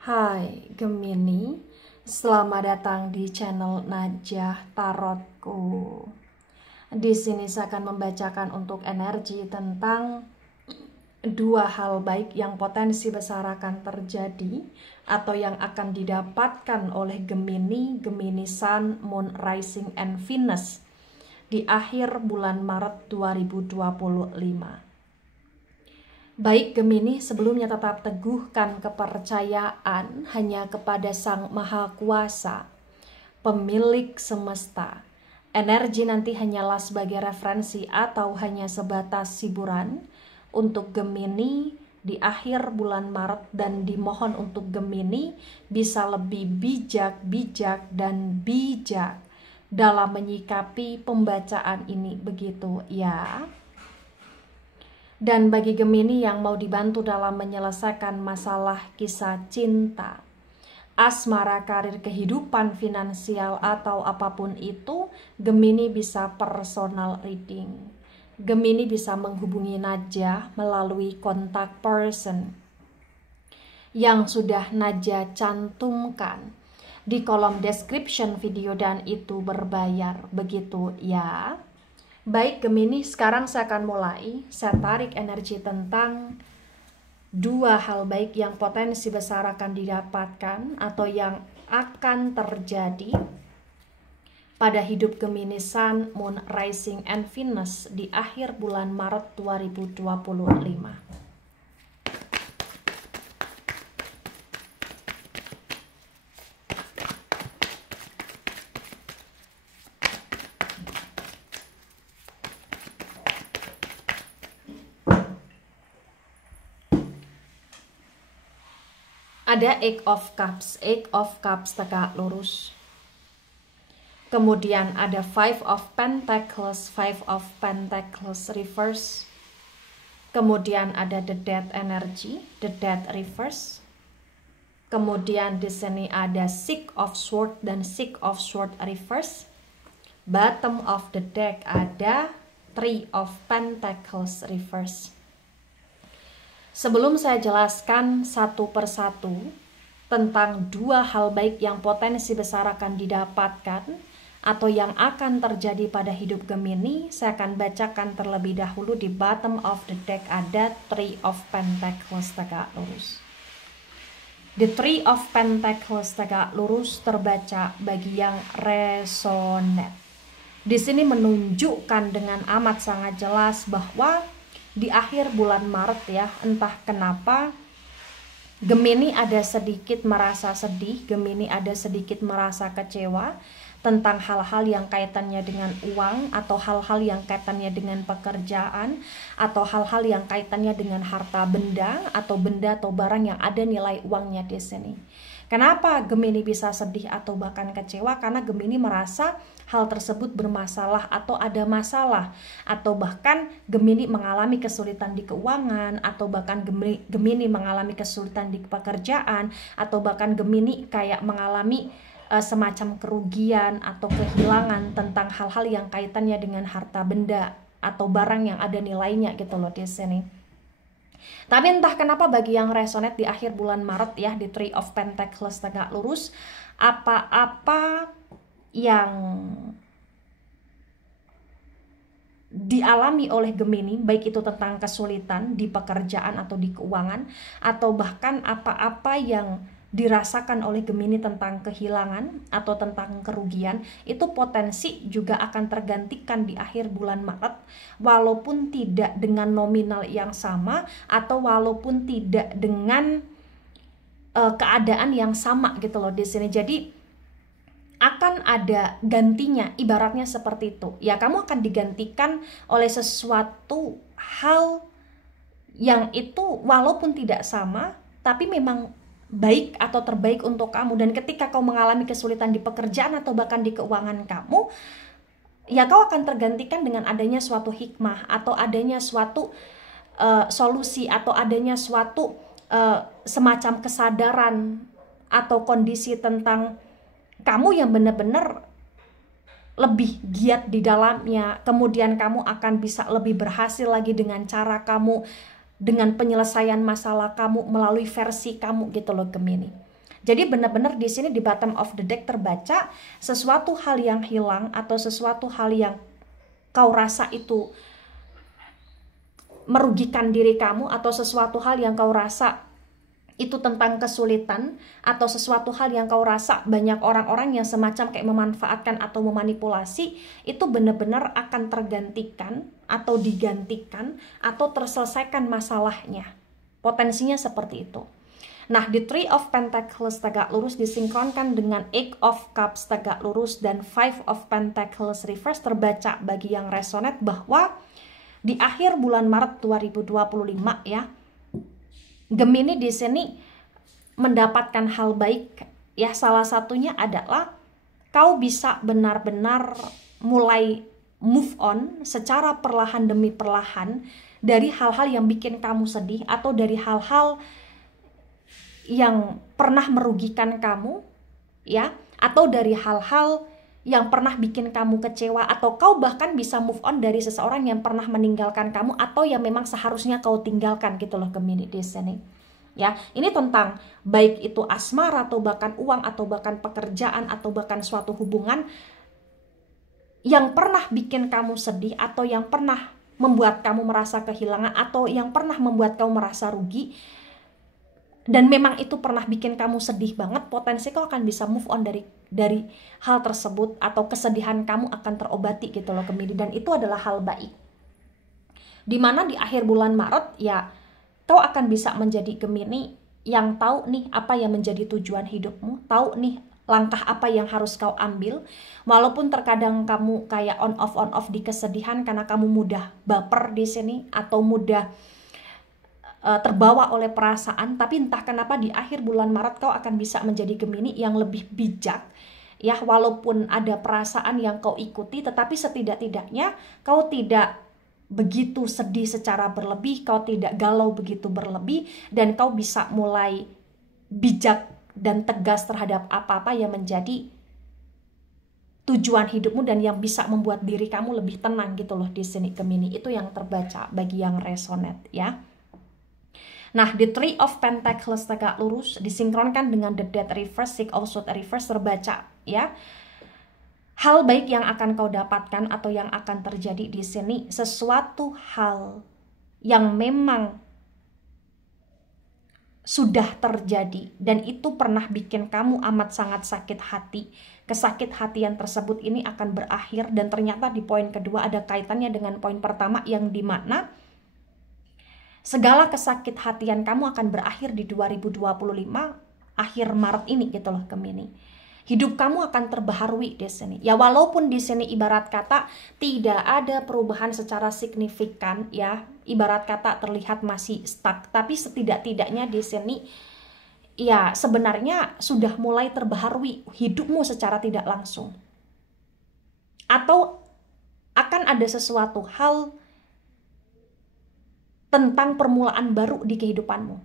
Hai Gemini, selamat datang di channel Najah Tarotku. Di sini saya akan membacakan untuk energi tentang dua hal baik yang potensi besar akan terjadi atau yang akan didapatkan oleh Gemini, Gemini Sun, Moon, Rising, and Venus di akhir bulan Maret 2025. Baik Gemini, sebelumnya tetap teguhkan kepercayaan hanya kepada Sang Maha Kuasa, pemilik semesta. Energi nanti hanyalah sebagai referensi atau hanya sebatas hiburan untuk Gemini di akhir bulan Maret, dan dimohon untuk Gemini bisa lebih bijak dan bijak dalam menyikapi pembacaan ini, begitu ya. Dan bagi Gemini yang mau dibantu dalam menyelesaikan masalah kisah cinta, asmara, karir, kehidupan finansial, atau apapun itu, Gemini bisa personal reading. Gemini bisa menghubungi Najah melalui kontak person yang sudah Najah cantumkan di kolom description video, dan itu berbayar, begitu ya. Baik Gemini, sekarang saya akan mulai. Saya tarik energi tentang dua hal baik yang potensi besar akan didapatkan atau yang akan terjadi pada hidup Gemini Sun, Moon, Rising, and Venus di akhir bulan Maret 2025. Ada Eight of Cups tegak lurus. Kemudian ada Five of Pentacles reverse. Kemudian ada the Death energy, the Death reverse. Kemudian di sini ada Six of Swords dan Six of Swords reverse. Bottom of the deck ada Three of Pentacles reverse. Sebelum saya jelaskan satu persatu tentang dua hal baik yang potensi besar akan didapatkan atau yang akan terjadi pada hidup Gemini, saya akan bacakan terlebih dahulu di bottom of the deck ada Three of Pentacles tegak lurus. The Three of Pentacles tegak lurus terbaca bagi yang resonate. Di sini menunjukkan dengan amat sangat jelas bahwa di akhir bulan Maret ya, entah kenapa Gemini ada sedikit merasa sedih, Gemini ada sedikit merasa kecewa tentang hal-hal yang kaitannya dengan uang, atau hal-hal yang kaitannya dengan pekerjaan, atau hal-hal yang kaitannya dengan harta benda atau benda atau barang yang ada nilai uangnya di sini. Kenapa Gemini bisa sedih atau bahkan kecewa? Karena Gemini merasa hal tersebut bermasalah atau ada masalah, atau bahkan Gemini mengalami kesulitan di keuangan, atau bahkan Gemini mengalami kesulitan di pekerjaan, atau bahkan Gemini kayak mengalami semacam kerugian atau kehilangan tentang hal-hal yang kaitannya dengan harta benda atau barang yang ada nilainya gitu loh di sini. Tapi entah kenapa bagi yang resonate di akhir bulan Maret ya, di Three of Pentacles tegak lurus, apa-apa yang dialami oleh Gemini, baik itu tentang kesulitan di pekerjaan atau di keuangan, atau bahkan apa-apa yang dirasakan oleh Gemini tentang kehilangan atau tentang kerugian, itu potensi juga akan tergantikan di akhir bulan Maret, walaupun tidak dengan nominal yang sama atau walaupun tidak dengan keadaan yang sama gitu loh di sini. Jadi akan ada gantinya, ibaratnya seperti itu ya. Kamu akan digantikan oleh sesuatu hal yang itu walaupun tidak sama tapi memang baik atau terbaik untuk kamu. Dan ketika kau mengalami kesulitan di pekerjaan atau bahkan di keuangan kamu, ya kau akan tergantikan dengan adanya suatu hikmah, atau adanya suatu solusi, atau adanya suatu semacam kesadaran atau kondisi tentang kamu yang benar-benar lebih giat di dalamnya. Kemudian kamu akan bisa lebih berhasil lagi dengan cara kamu, dengan penyelesaian masalah kamu melalui versi kamu gitu loh Gemini. Jadi benar-benar di sini di bottom of the deck terbaca sesuatu hal yang hilang atau sesuatu hal yang kau rasa itu merugikan diri kamu, atau sesuatu hal yang kau rasa itu tentang kesulitan, atau sesuatu hal yang kau rasa banyak orang-orang yang semacam kayak memanfaatkan atau memanipulasi, itu benar-benar akan tergantikan atau digantikan atau terselesaikan masalahnya. Potensinya seperti itu. Nah, di Three of Pentacles tegak lurus disinkronkan dengan Eight of Cups tegak lurus dan Five of Pentacles reverse terbaca bagi yang resonate bahwa di akhir bulan Maret 2025 ya, Gemini di sini mendapatkan hal baik ya. Salah satunya adalah kau bisa benar-benar mulai move on secara perlahan demi perlahan dari hal-hal yang bikin kamu sedih, atau dari hal-hal yang pernah merugikan kamu ya, atau dari hal-hal yang pernah bikin kamu kecewa, atau kau bahkan bisa move on dari seseorang yang pernah meninggalkan kamu atau yang memang seharusnya kau tinggalkan gitu loh Gemini di sini. Ya, ini tentang baik itu asmara atau bahkan uang atau bahkan pekerjaan atau bahkan suatu hubungan yang pernah bikin kamu sedih, atau yang pernah membuat kamu merasa kehilangan, atau yang pernah membuat kamu merasa rugi. Dan memang itu pernah bikin kamu sedih banget, potensi kau akan bisa move on dari hal tersebut, atau kesedihan kamu akan terobati gitu loh Gemini, dan itu adalah hal baik. Dimana di akhir bulan Maret ya, kau akan bisa menjadi Gemini yang tahu nih apa yang menjadi tujuan hidupmu, tahu nih langkah apa yang harus kau ambil. Walaupun terkadang kamu kayak on off di kesedihan karena kamu mudah baper di sini, atau mudah terbawa oleh perasaan, tapi entah kenapa di akhir bulan Maret kau akan bisa menjadi Gemini yang lebih bijak ya. Walaupun ada perasaan yang kau ikuti, tetapi setidak-tidaknya kau tidak begitu sedih secara berlebih, kau tidak galau begitu berlebih, dan kau bisa mulai bijak dan tegas terhadap apa-apa yang menjadi tujuan hidupmu dan yang bisa membuat diri kamu lebih tenang gitu loh di sini Gemini. Itu yang terbaca bagi yang resonate ya. Nah, di Three of Pentacles tegak lurus disinkronkan dengan The Death reverse, Six of Swords reverse terbaca ya. Hal baik yang akan kau dapatkan atau yang akan terjadi di sini, sesuatu hal yang memang sudah terjadi dan itu pernah bikin kamu amat sangat sakit hati. Kesakit hatian tersebut ini akan berakhir, dan ternyata di poin kedua ada kaitannya dengan poin pertama, yang dimana segala kesakit hatian kamu akan berakhir di 2025 akhir Maret ini gitu loh Gemini. Hidup kamu akan terbaharui di sini. Ya walaupun di sini ibarat kata tidak ada perubahan secara signifikan ya, ibarat kata terlihat masih stuck, tapi setidak-tidaknya di sini ya sebenarnya sudah mulai terbaharui hidupmu secara tidak langsung. Atau akan ada sesuatu hal tentang permulaan baru di kehidupanmu.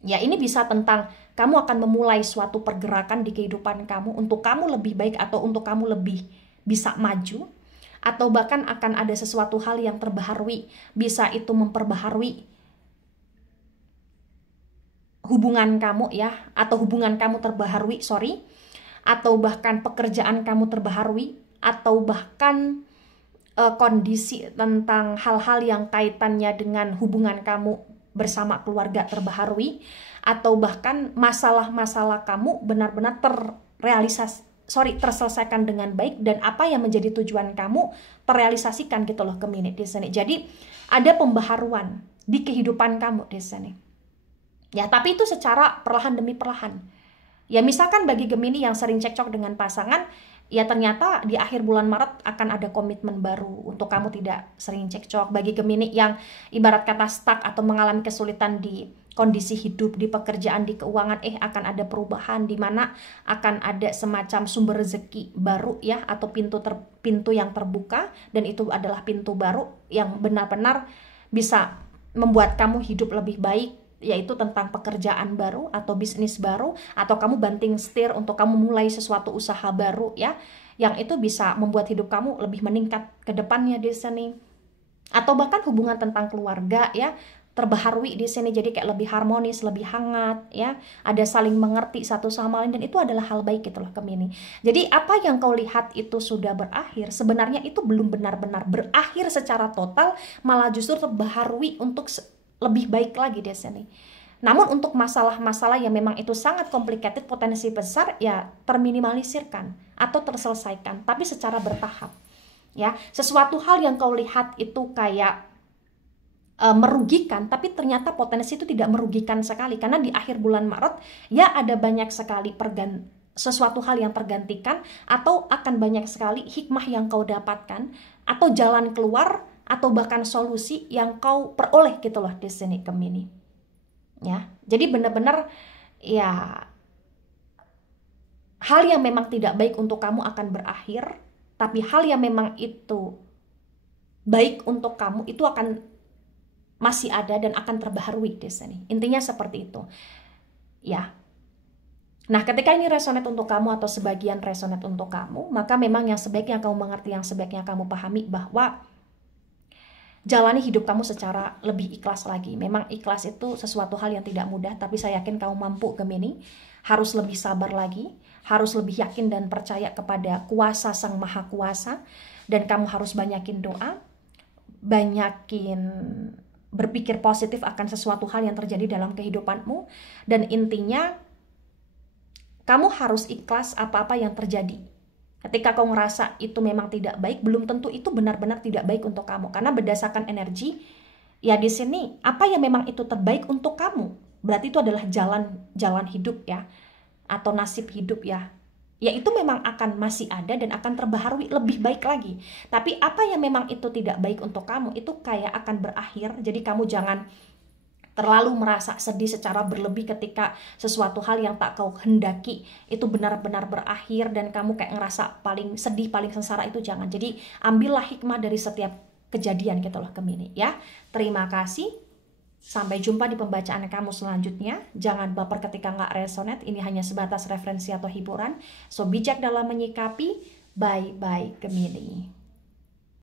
Ya ini bisa tentang kamu akan memulai suatu pergerakan di kehidupan kamu untuk kamu lebih baik, atau untuk kamu lebih bisa maju, atau bahkan akan ada sesuatu hal yang terbaharui. Bisa itu memperbaharui hubungan kamu ya, atau hubungan kamu terbaharui, atau bahkan pekerjaan kamu terbaharui, atau bahkan kondisi tentang hal-hal yang kaitannya dengan hubungan kamu bersama keluarga terbaharui, atau bahkan masalah-masalah kamu benar-benar terselesaikan dengan baik, dan apa yang menjadi tujuan kamu terrealisasikan gitu loh Gemini di sini. Jadi ada pembaharuan di kehidupan kamu di sini. Ya, tapi itu secara perlahan demi perlahan. Ya misalkan bagi Gemini yang sering cekcok dengan pasangan, ya ternyata di akhir bulan Maret akan ada komitmen baru untuk kamu tidak sering cekcok. Bagi Gemini yang ibarat kata stuck atau mengalami kesulitan di kondisi hidup, di pekerjaan, di keuangan, akan ada perubahan di mana akan ada semacam sumber rezeki baru ya, atau pintu yang terbuka, dan itu adalah pintu baru yang benar-benar bisa membuat kamu hidup lebih baik, yaitu tentang pekerjaan baru atau bisnis baru, atau kamu banting setir untuk kamu mulai sesuatu usaha baru ya, yang itu bisa membuat hidup kamu lebih meningkat ke depannya di sini. Atau bahkan hubungan tentang keluarga ya, terbaharui di sini, jadi kayak lebih harmonis, lebih hangat ya, ada saling mengerti satu sama lain, dan itu adalah hal baik gitu loh Gemini. Jadi apa yang kau lihat itu sudah berakhir, sebenarnya itu belum benar-benar berakhir secara total, malah justru terbaharui untuk lebih baik lagi di sini. Namun untuk masalah-masalah yang memang itu sangat complicated, potensi besar, ya terminimalisirkan atau terselesaikan, tapi secara bertahap ya. Sesuatu hal yang kau lihat itu kayak merugikan, tapi ternyata potensi itu tidak merugikan sekali, karena di akhir bulan Maret ya ada banyak sekali sesuatu hal yang tergantikan, atau akan banyak sekali hikmah yang kau dapatkan, atau jalan keluar, atau bahkan solusi yang kau peroleh gitu loh di sini Gemini ya. Jadi benar-benar ya, hal yang memang tidak baik untuk kamu akan berakhir, tapi hal yang memang itu baik untuk kamu itu akan masih ada dan akan terbaharui di sini. Intinya seperti itu. Ya. Nah, ketika ini resonate untuk kamu atau sebagian resonate untuk kamu, maka memang yang sebaiknya kamu mengerti, yang sebaiknya kamu pahami bahwa jalani hidup kamu secara lebih ikhlas lagi. Memang ikhlas itu sesuatu hal yang tidak mudah, tapi saya yakin kamu mampu Gemini. Harus lebih sabar lagi, harus lebih yakin dan percaya kepada kuasa Sang Maha Kuasa, dan kamu harus banyakin doa, banyakin berpikir positif akan sesuatu hal yang terjadi dalam kehidupanmu, dan intinya kamu harus ikhlas apa-apa yang terjadi. Ketika kau ngerasa itu memang tidak baik, belum tentu itu benar-benar tidak baik untuk kamu, karena berdasarkan energi ya di sini apa yang memang itu terbaik untuk kamu, berarti itu adalah jalan hidup ya, atau nasib hidup ya. Ya itu memang akan masih ada dan akan terbaharui lebih baik lagi. Tapi apa yang memang itu tidak baik untuk kamu, itu kayak akan berakhir. Jadi kamu jangan terlalu merasa sedih secara berlebih ketika sesuatu hal yang tak kau hendaki itu benar-benar berakhir dan kamu kayak ngerasa paling sedih, paling sengsara, itu jangan. Jadi ambillah hikmah dari setiap kejadian gitu loh Gemini ya. Terima kasih. Sampai jumpa di pembacaan kamu selanjutnya. Jangan baper ketika nggak resonate. Ini hanya sebatas referensi atau hiburan. So bijak dalam menyikapi. Bye-bye Gemini.